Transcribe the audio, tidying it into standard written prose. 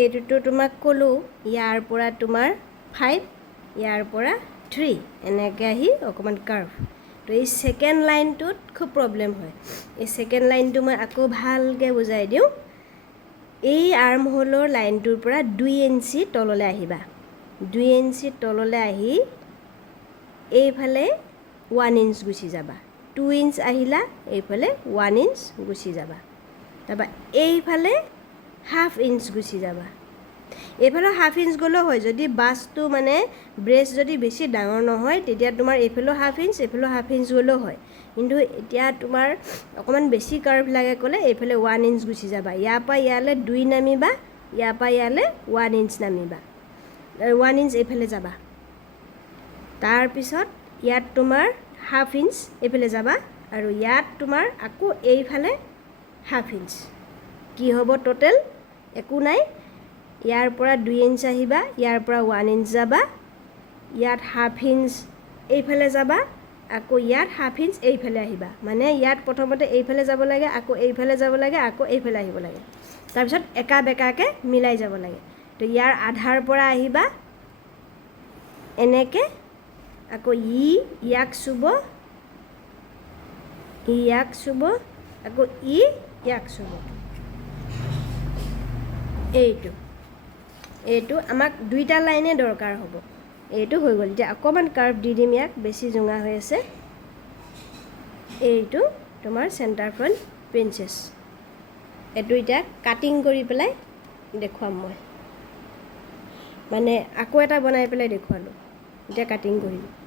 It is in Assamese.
এইটোতো তোমাক ক'লোঁ ইয়াৰ পৰা তোমাৰ 5 ইয়াৰ পৰা 3 এনেকৈ আহি অকণমান কাৰ্ভ তো এই ছেকেণ্ড লাইনটোত খুব প্ৰব্লেম হয় এই ছেকেণ্ড লাইনটো মই আকৌ ভালকৈ বুজাই দিওঁ এই আৰ্ম হোলৰ লাইনটোৰ পৰা 2 ইঞ্চি তললৈ আহিবা 2 ইঞ্চি তললৈ আহি এইফালে 1 ইঞ্চ গুচি যাবা 2 ইঞ্চ আহিলা এইফালে 1 ইঞ্চ গুচি যাবা তাৰপৰা এইফালে হাফ ইঞ্চ গুচি যাবা এইফালে হাফ ইঞ্চ গ'লেও হয় যদি বাছটো মানে ব্ৰেষ্ট যদি বেছি ডাঙৰ নহয় তেতিয়া তোমাৰ এইফালেও হাফ ইঞ্চ গ'লেও হয় কিন্তু এতিয়া তোমাৰ অকণমান বেছি কাৰ্ভ লাগে ক'লে এইফালে 1 ইঞ্চ গুচি যাবা ইয়াৰ পৰা ইয়ালৈ 2 নামিবা ইয়াৰ পৰা ইয়ালৈ 1 ইঞ্চ নামিবা 1 ইঞ্চ এইফালে যাবা তাৰপিছত ইয়াত তোমাৰ হাফ ইঞ্চ এইফালে যাবা আৰু ইয়াত তোমাৰ আকৌ এইফালে হাফ ইঞ্চ কি হ'ব টোটেল একো নাই ইয়াৰ পৰা 2 ইঞ্চ আহিবা ইয়াৰ পৰা 1 ইঞ্চ যাবা ইয়াত হাফ ইঞ্চ এইফালে যাবা আকৌ ইয়াত হাফ ইঞ্চ এইফালে আহিবা মানে ইয়াত প্ৰথমতে এইফালে যাব লাগে আকৌ এইফালে যাব লাগে আকৌ এইফালে আহিব লাগে তাৰপিছত একা বেকাকৈ মিলাই যাব লাগে তো ইয়াৰ আধাৰ পৰা আহিবা এনেকৈ আকৌ ইয়াক চুব আকৌ ইয়াক চুব এইটো আমাক দুইটা লাইনে দৰকাৰ হ'ব এইটো হৈ গ'ল এতিয়া অকণমান কাৰ্ভ দি দিম ইয়াক বেছি জোঙা হৈ আছে এইটো তোমাৰ চেণ্টাৰ ফ্ৰণ্ট প্ৰিন্সেছ এইটো এতিয়া কাটিং কৰি পেলাই দেখুৱাম মই মানে আকৌ এটা বনাই পেলাই দেখুৱালোঁ এতিয়া কাটিং কৰিম